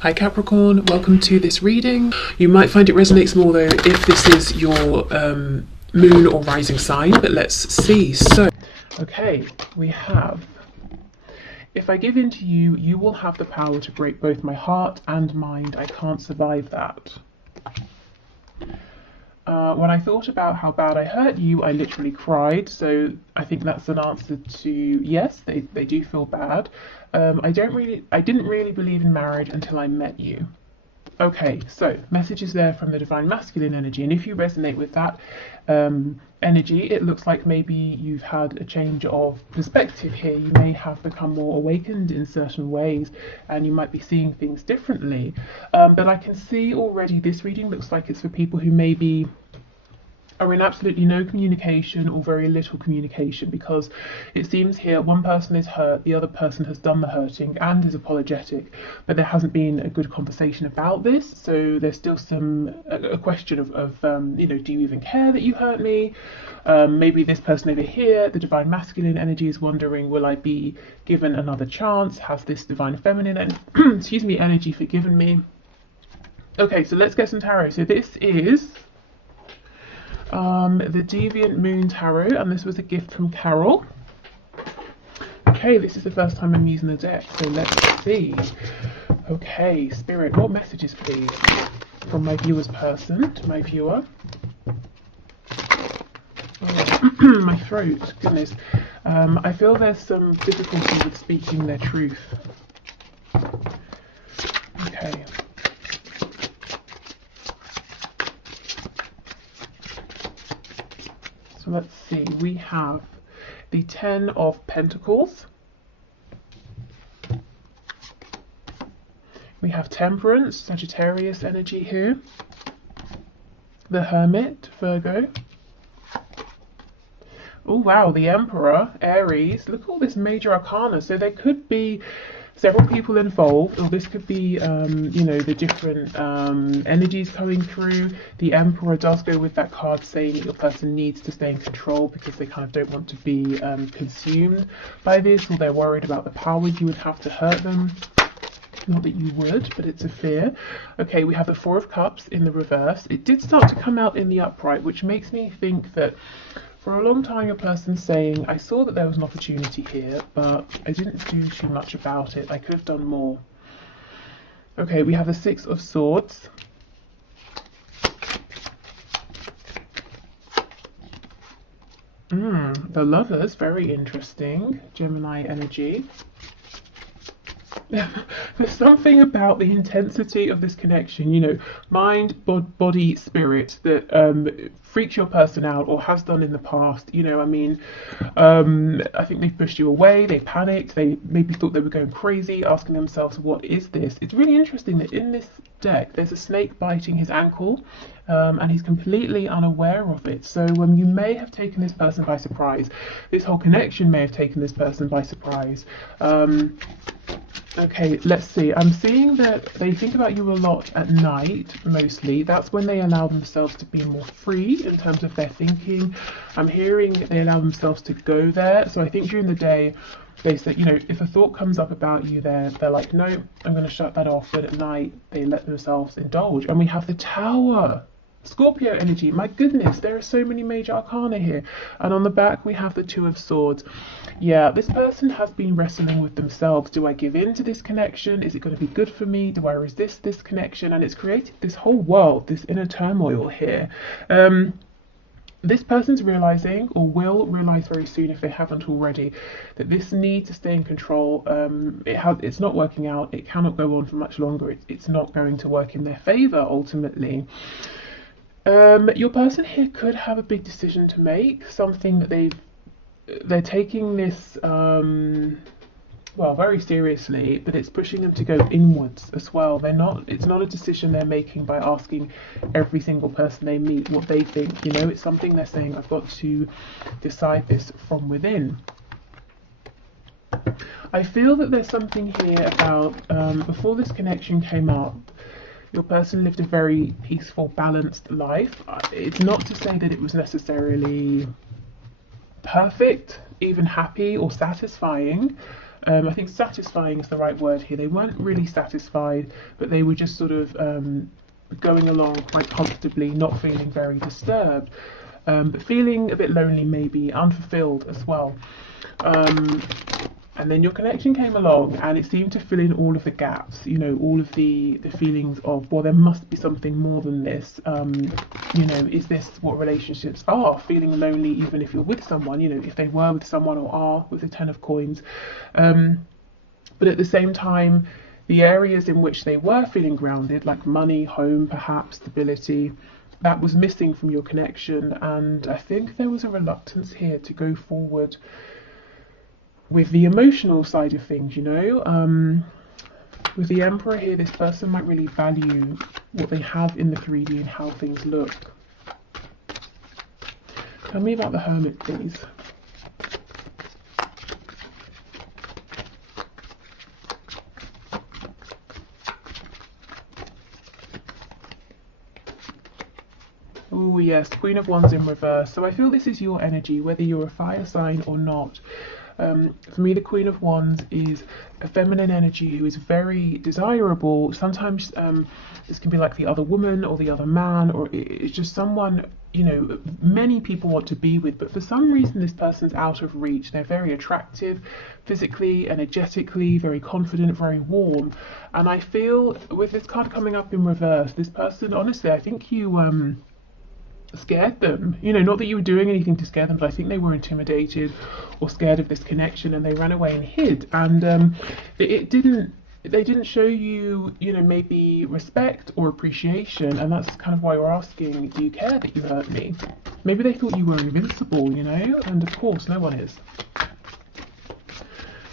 Hi Capricorn, welcome to this reading. You might find it resonates more though if this is your moon or rising sign, but let's see. So, okay, we have, if I give in to you, you will have the power to break both my heart and mind. I can't survive that. When I thought about how bad I hurt you, I literally cried. So I think that's an answer to yes, they do feel bad. I didn't really believe in marriage until I met you. Okay, so messages there from the divine masculine energy, and if you resonate with that energy, it looks like maybe you've had a change of perspective here. You may have become more awakened in certain ways, and you might be seeing things differently. But I can see already this reading looks like it's for people who maybe are in absolutely no communication or very little communication, because it seems here one person is hurt, the other person has done the hurting and is apologetic, but there hasn't been a good conversation about this. So there's still a question of you know, do you even care that you hurt me? Maybe this person over here, the divine masculine energy, is wondering, will I be given another chance? Has this divine feminine excuse me, energy forgiven me? Okay, so let's get some tarot. So this is the Deviant Moon Tarot, and this was a gift from Carol. Okay, this is the first time I'm using the deck, so let's see. Okay, Spirit, what messages please from my viewer's person to my viewer? Oh, my throat, goodness. I feel there's some difficulty with speaking their truth. Okay. So let's see, we have the Ten of Pentacles. We have Temperance, Sagittarius energy here. The Hermit, Virgo. Oh wow, the Emperor, Aries. Look at all this major arcana. So there could be several people involved, or this could be, you know, the different energies coming through. The Emperor does go with that card saying that your person needs to stay in control because they kind of don't want to be consumed by this, or they're worried about the power you would have to hurt them. Not that you would, but it's a fear. Okay, we have the Four of Cups in the reverse. It did start to come out in the upright, which makes me think that for a long time your person's saying, I saw that there was an opportunity here, but I didn't do too much about it. I could have done more. Okay, we have the Six of Swords. The Lovers, very interesting. Gemini energy. There's something about the intensity of this connection, you know, mind, body, spirit, that freaks your person out, or has done in the past. You know, I mean, I think they've pushed you away, they panicked, they maybe thought they were going crazy, asking themselves, what is this? It's really interesting that in this deck there's a snake biting his ankle, and he's completely unaware of it. So you may have taken this person by surprise. This whole connection may have taken this person by surprise. Okay, let's see. I'm seeing that they think about you a lot at night, mostly. That's when they allow themselves to be more free in terms of their thinking. I'm hearing that they allow themselves to go there. So I think during the day, they say, you know, if a thought comes up about you, they're like, no, I'm going to shut that off. But at night, they let themselves indulge. And we have the Tower. Scorpio energy, my goodness, there are so many major arcana here. And on the back we have the Two of Swords. Yeah, this person has been wrestling with themselves. Do I give in to this connection? Is it going to be good for me? Do I resist this connection? And it's created this whole world, this inner turmoil here. This person's realizing, or will realize very soon if they haven't already, that this need to stay in control, it's not working out. It cannot go on for much longer. It's not going to work in their favor ultimately. Your person here could have a big decision to make, something that they're taking this well, very seriously, but it's pushing them to go inwards as well. It's not a decision they're making by asking every single person they meet what they think, you know. It's something they're saying, I've got to decide this from within. I feel that there's something here about before this connection came up, your person lived a very peaceful, balanced life. It's not to say that it was necessarily perfect, even happy or satisfying, I think satisfying is the right word here. They weren't really satisfied, but they were just sort of going along quite comfortably, not feeling very disturbed, but feeling a bit lonely, maybe unfulfilled as well. And then your connection came along and it seemed to fill in all of the gaps, you know, all of the feelings of, well, there must be something more than this. You know, is this what relationships are? Feeling lonely even if you're with someone, you know, if they were with someone or are with the 10 of coins. But at the same time, the areas in which they were feeling grounded, like money, home, perhaps, stability, that was missing from your connection. And I think there was a reluctance here to go forward with the emotional side of things, you know. With the Emperor here, this person might really value what they have in the 3D and how things look. Tell me about the Hermit, please. Oh yes, Queen of Wands in reverse. So I feel this is your energy, whether you're a fire sign or not. For me, the Queen of Wands is a feminine energy who is very desirable. Sometimes this can be like the other woman or the other man, or it's just someone, you know, many people want to be with, but for some reason this person's out of reach. They're very attractive, physically, energetically, very confident, very warm. And I feel with this card coming up in reverse, this person, honestly, I think you scared them, you know, not that you were doing anything to scare them, but I think they were intimidated or scared of this connection and they ran away and hid. And they didn't show you, you know, maybe respect or appreciation, and that's kind of why we're asking, do you care that you hurt me? Maybe they thought you were invincible, you know, and of course no one is.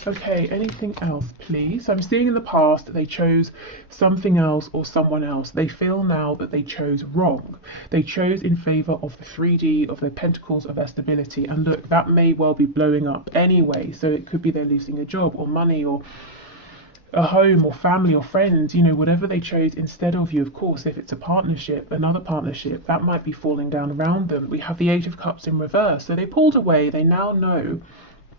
Okay, anything else, please? So I'm seeing in the past that they chose something else or someone else. They feel now that they chose wrong. They chose in favour of the 3D, of their pentacles, of their stability. And look, that may well be blowing up anyway. So it could be they're losing a job or money or a home or family or friends, you know, whatever they chose instead of you. Of course, if it's a partnership, another partnership, that might be falling down around them. We have the 8 of Cups in reverse. So they pulled away. They now know,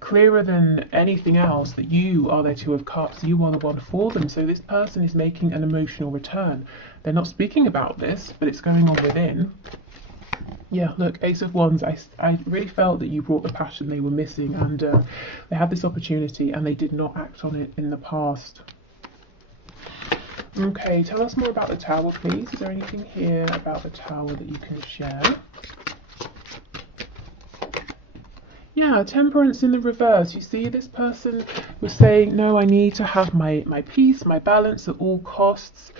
clearer than anything else, that you are their 2 of Cups, you are the one for them. So this person is making an emotional return. They're not speaking about this, but it's going on within. Yeah, look, Ace of Wands, I really felt that you brought the passion they were missing, and they had this opportunity and they did not act on it in the past. Okay, tell us more about the Tower, please. Is there anything here about the Tower that you can share? Yeah, Temperance in the reverse. You see, this person was saying, no, I need to have my peace, my balance at all costs.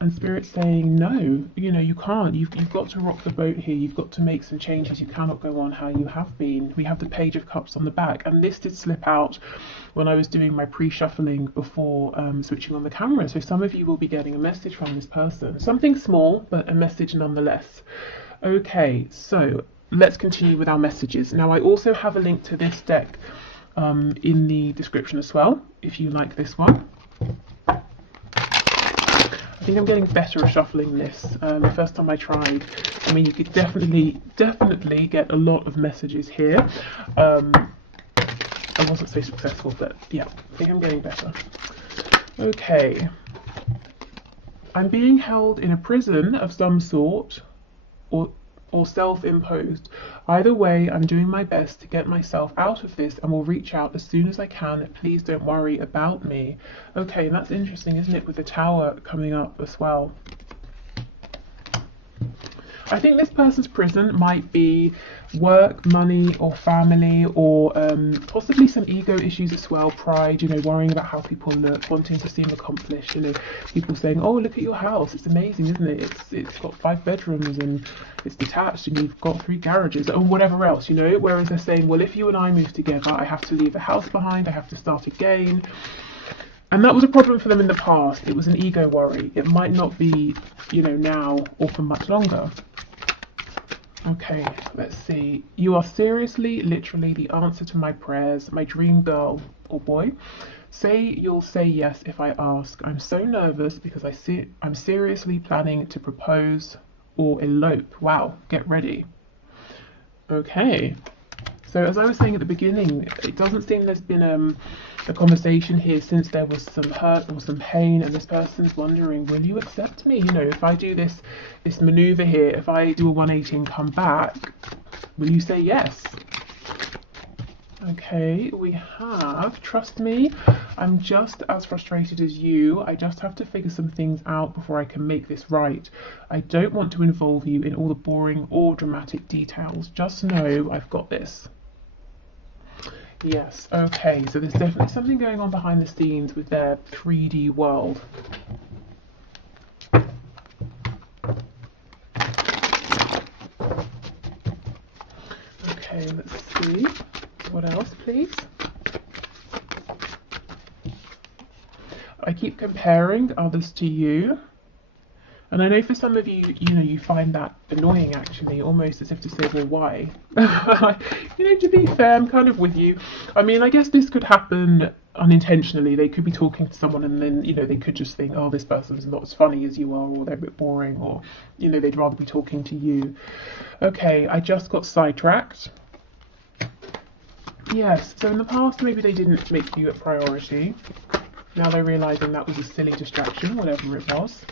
And Spirit's saying, no, you know, you can't. You've got to rock the boat here. You've got to make some changes. You cannot go on how you have been. We have the Page of Cups on the back. And this did slip out when I was doing my pre-shuffling before switching on the camera. So some of you will be getting a message from this person. Something small, but a message nonetheless. Okay, so let's continue with our messages. Now, I also have a link to this deck in the description as well, if you like this one. I think I'm getting better at shuffling this. The first time I tried, I mean, you could definitely get a lot of messages here. I wasn't so successful, but yeah, I think I'm getting better. Okay. I'm being held in a prison of some sort, or self-imposed. Either way, I'm doing my best to get myself out of this and will reach out as soon as I can. Please don't worry about me. Okay, and that's interesting, isn't it, with the Tower coming up as well. I think this person's prison might be work, money, or family, or possibly some ego issues as well, pride, you know, worrying about how people look, wanting to seem accomplished, you know, people saying, oh, look at your house, it's amazing, isn't it? It's got 5 bedrooms and it's detached and you've got 3 garages, or whatever else, you know, whereas they're saying, well, if you and I move together, I have to leave the house behind, I have to start again. And that was a problem for them in the past. It was an ego worry. It might not be, you know, now or for much longer. Okay, let's see. You are seriously, literally the answer to my prayers, my dream girl or boy. Say you'll say yes if I ask. I'm so nervous because I'm seriously planning to propose or elope. Wow, get ready. Okay. So as I was saying at the beginning, it doesn't seem there's been a conversation here since there was some hurt or some pain, and this person's wondering, will you accept me? You know, if I do this maneuver here, if I do a 180 and come back, will you say yes? Okay, we have, trust me, I'm just as frustrated as you. I just have to figure some things out before I can make this right. I don't want to involve you in all the boring or dramatic details. Just know I've got this. Yes, okay, so there's definitely something going on behind the scenes with their 3D world. Okay, let's see. What else, please? I keep comparing others to you. And I know for some of you, you know, you find that annoying actually, almost as if to say, well, why? You know, to be fair, I'm kind of with you. I mean, I guess this could happen unintentionally. They could be talking to someone and then, you know, they could just think, oh, this person's not as funny as you are, or they're a bit boring, or, you know, they'd rather be talking to you. Okay, I just got sidetracked. Yes, so in the past, maybe they didn't make you a priority. Now they're realising that was a silly distraction, whatever it was.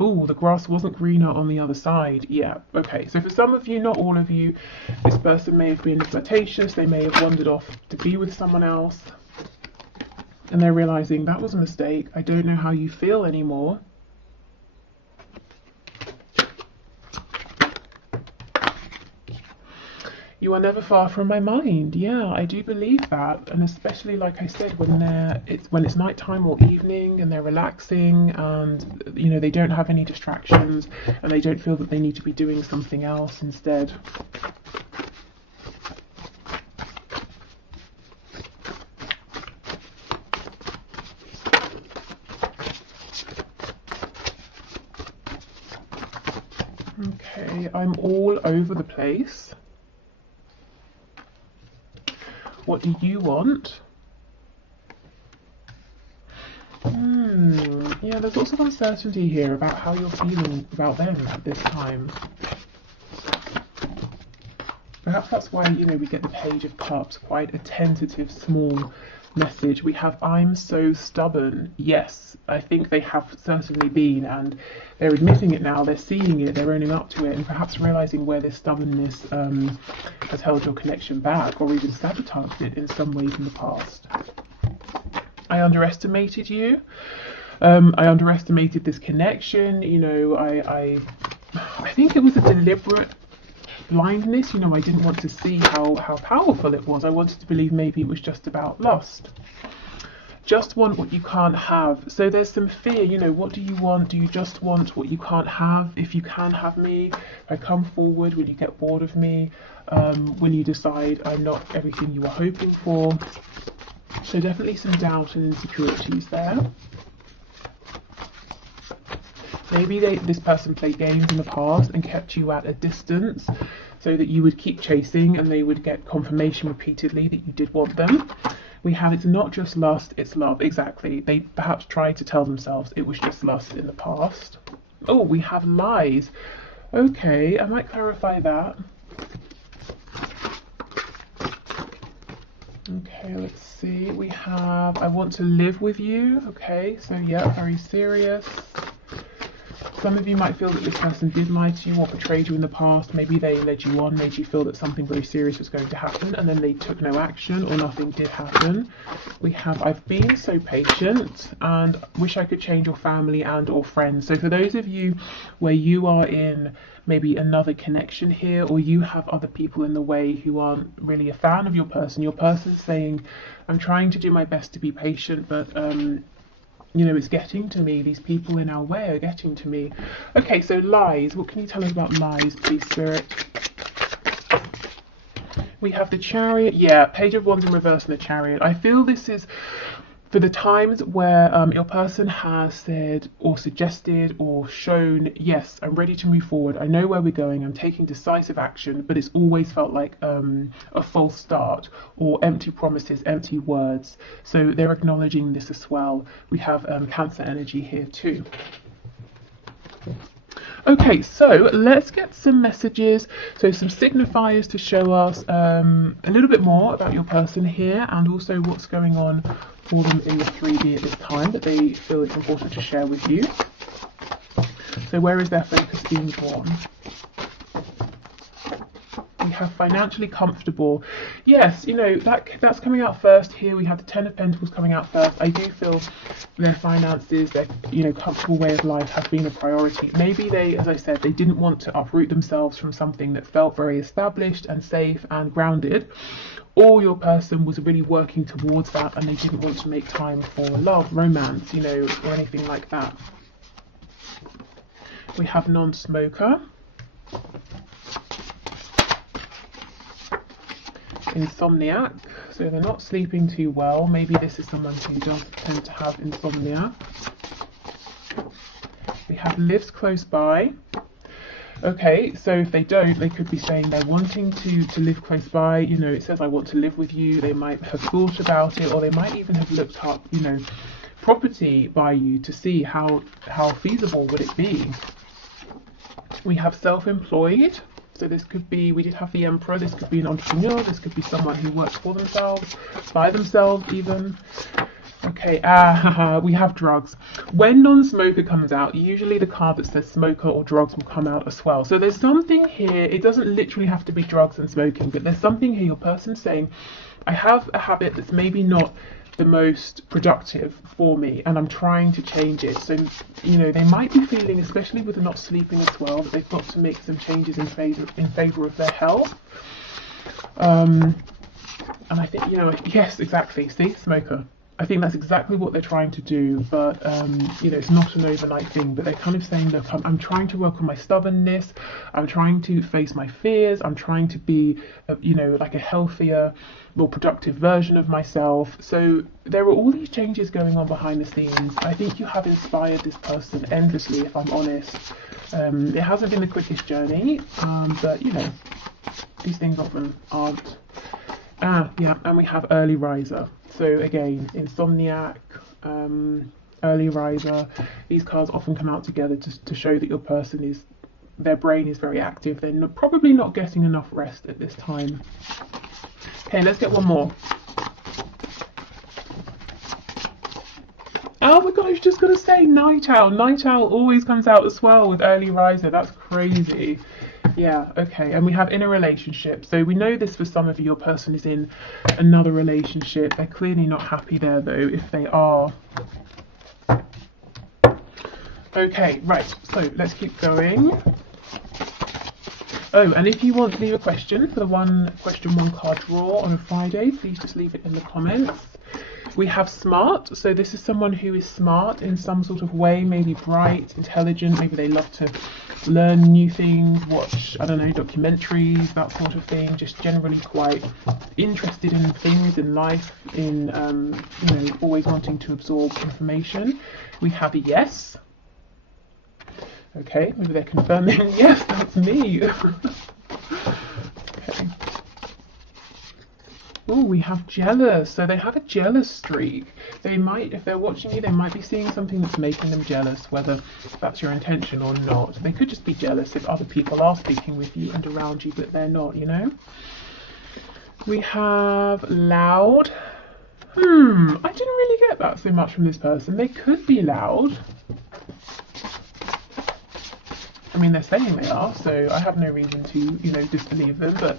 Oh, the grass wasn't greener on the other side. Yeah, okay. So for some of you, not all of you, this person may have been flirtatious. They may have wandered off to be with someone else. And they're realising that was a mistake. I don't know how you feel anymore. You are never far from my mind. Yeah, I do believe that, and especially like I said, when it's nighttime or evening and they're relaxing, and you know they don't have any distractions, and they don't feel that they need to be doing something else instead. Okay, I'm all over the place. What do you want? Yeah, there's lots of uncertainty here about how you're feeling about them at this time. Perhaps that's why, you know, we get the Page of Cups, quite a tentative, small message. We have, I'm so stubborn. Yes, I think they have certainly been, and they're admitting it now, they're seeing it, they're owning up to it, and perhaps realising where this stubbornness has held your connection back, or even sabotaged it in some ways in the past. I underestimated you. I underestimated this connection. You know, I think it was a deliberate blindness. You know, I didn't want to see how powerful it was. I wanted to believe maybe it was just about lust. Just want what you can't have. So there's some fear, you know, what do you want? Do you just want what you can't have? If you can have me, if I come forward, will you get bored of me? Will you decide I'm not everything you were hoping for? So definitely some doubt and insecurities there. Maybe this person played games in the past and kept you at a distance so that you would keep chasing and they would get confirmation repeatedly that you did want them. We have, it's not just lust, it's love. Exactly. They perhaps tried to tell themselves it was just lust in the past. Oh, we have lies. Okay, I might clarify that. Okay, let's see. We have, I want to live with you. Okay, so yeah, very serious. Some of you might feel that this person did lie to you or betrayed you in the past. Maybe they led you on, made you feel that something very serious was going to happen, and then they took no action or nothing did happen. We have, I've been so patient and wish I could change your family and or friends. So for those of you where you are in maybe another connection here, or you have other people in the way who aren't really a fan of your person's saying, I'm trying to do my best to be patient, but you know, it's getting to me. These people in our way are getting to me. Okay, so lies. What can you tell us about lies, please, Spirit? We have the Chariot. Yeah, Page of Wands in reverse and the Chariot. I feel this is for the times where your person has said or suggested or shown, yes, I'm ready to move forward. I know where we're going. I'm taking decisive action, but it's always felt like a false start or empty promises, empty words. So they're acknowledging this as well. We have Cancer energy here too. Okay, so let's get some messages, so some signifiers to show us a little bit more about your person here, and also what's going on for them in the 3D at this time that they feel it's important to share with you. So where is their focus being drawn? We have financially comfortable. Yes, you know, that's coming out first here. We have the Ten of Pentacles coming out first. I do feel their finances, their, you know, comfortable way of life has been a priority. Maybe they, as I said, they didn't want to uproot themselves from something that felt very established and safe and grounded, or your person was really working towards that and they didn't want to make time for love, romance, you know, or anything like that. We have non-smoker. Insomniac, so they're not sleeping too well. Maybe this is someone who does tend to have insomnia. We have lives close by. Okay, so if they don't, they could be saying they're wanting to live close by. You know, it says I want to live with you. They might have thought about it, or they might even have looked up, you know, property by you to see how feasible would it be. We have self-employed. So this could be, we did have the Emperor, this could be an entrepreneur, this could be someone who works for themselves, by themselves even. Okay, we have drugs. When non-smoker comes out, usually the card that says smoker or drugs will come out as well. So there's something here, it doesn't literally have to be drugs and smoking, but there's something here, your person's saying, I have a habit that's maybe not the most productive for me and I'm trying to change it. So, you know, they might be feeling, especially with the not sleeping as well, that they've got to make some changes in favor of their health. And I think, you know, yes, exactly. See, smoker. I think that's exactly what they're trying to do, but you know, it's not an overnight thing. But they're kind of saying, look, I'm trying to work on my stubbornness. I'm trying to face my fears. I'm trying to be, you know, like a healthier, more productive version of myself. So there are all these changes going on behind the scenes. I think you have inspired this person endlessly, if I'm honest. It hasn't been the quickest journey, but you know, these things often aren't. Yeah, and we have early riser. So again, insomniac, early riser. These cards often come out together to show that your person is, their brain is very active. They're probably not getting enough rest at this time. Okay, let's get one more. Oh my god, I was just going to say night owl. Night owl always comes out as well with early riser. That's crazy. Yeah, okay, and we have in a relationship. So we know this for some of you, your person is in another relationship. They're clearly not happy there though, if they are. Okay, right, so let's keep going. Oh, and if you want to leave a question for the one card draw on a Friday, please just leave it in the comments. We have smart, so this is someone who is smart in some sort of way, maybe bright, intelligent, maybe they love to learn new things, watch, I don't know, documentaries, that sort of thing, just generally quite interested in things in life, in, you know, always wanting to absorb information. We have a yes. Okay, maybe they're confirming, yes, that's me. Okay. Oh, we have jealous. So they have a jealous streak. They might, if they're watching you, they might be seeing something that's making them jealous, whether that's your intention or not. They could just be jealous if other people are speaking with you and around you, but they're not, you know. We have loud. I didn't really get that so much from this person. They could be loud. I mean, they're saying they are, so I have no reason to, you know, disbelieve them, but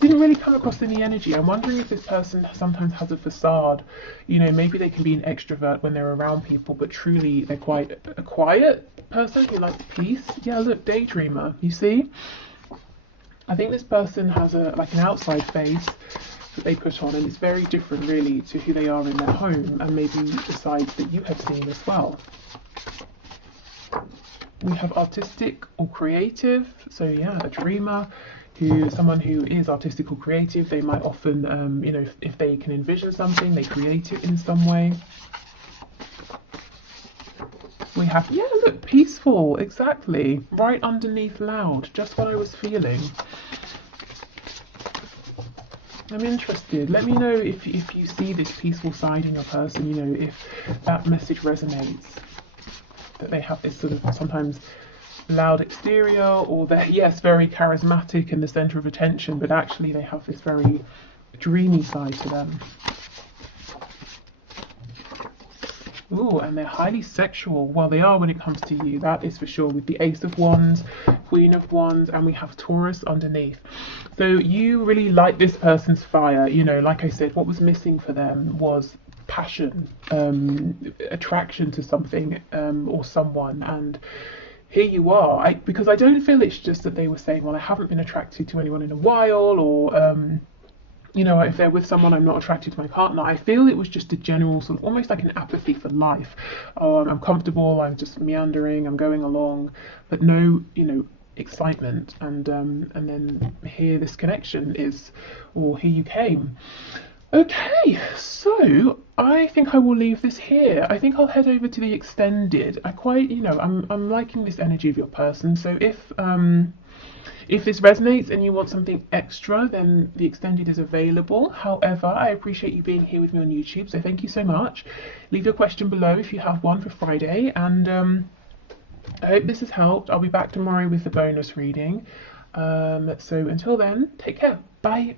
didn't really come across any energy. I'm wondering if this person sometimes has a facade. You know, maybe they can be an extrovert when they're around people, but truly they're quite a quiet person who likes peace. Yeah, look, daydreamer, you see? I think this person has like an outside face that they put on, and it's very different really to who they are in their home, and maybe the sides that you have seen as well. We have artistic or creative, so yeah, a dreamer, someone who is artistic or creative. They might often, you know, if they can envision something, they create it in some way. We have, yeah, look, peaceful, exactly, right underneath loud, just what I was feeling. I'm interested. Let me know if you see this peaceful side in your person, you know, if that message resonates. That they have this sort of sometimes loud exterior, or they're, yes, very charismatic and the center of attention, but actually they have this very dreamy side to them. Ooh, and they're highly sexual. Well, they are when it comes to you, that is for sure, with the Ace of Wands, Queen of Wands, and we have Taurus underneath. So you really like this person's fire. You know, like I said, what was missing for them was passion, attraction to something or someone, and here you are. Because I don't feel it's just that they were saying, well, I haven't been attracted to anyone in a while, or you know, if they're with someone, I'm not attracted to my partner. I feel it was just a general sort of almost like an apathy for life. I'm comfortable, I'm just meandering, I'm going along, but no, you know, excitement. And then here this connection is, or here you came. Okay, so I think I will leave this here. I think I'll head over to the extended. I quite, you know, I'm liking this energy of your person. So if this resonates and you want something extra, then the extended is available. However, I appreciate you being here with me on YouTube, so thank you so much. Leave your question below if you have one for Friday, and I hope this has helped. I'll be back tomorrow with the bonus reading. So until then, take care. Bye.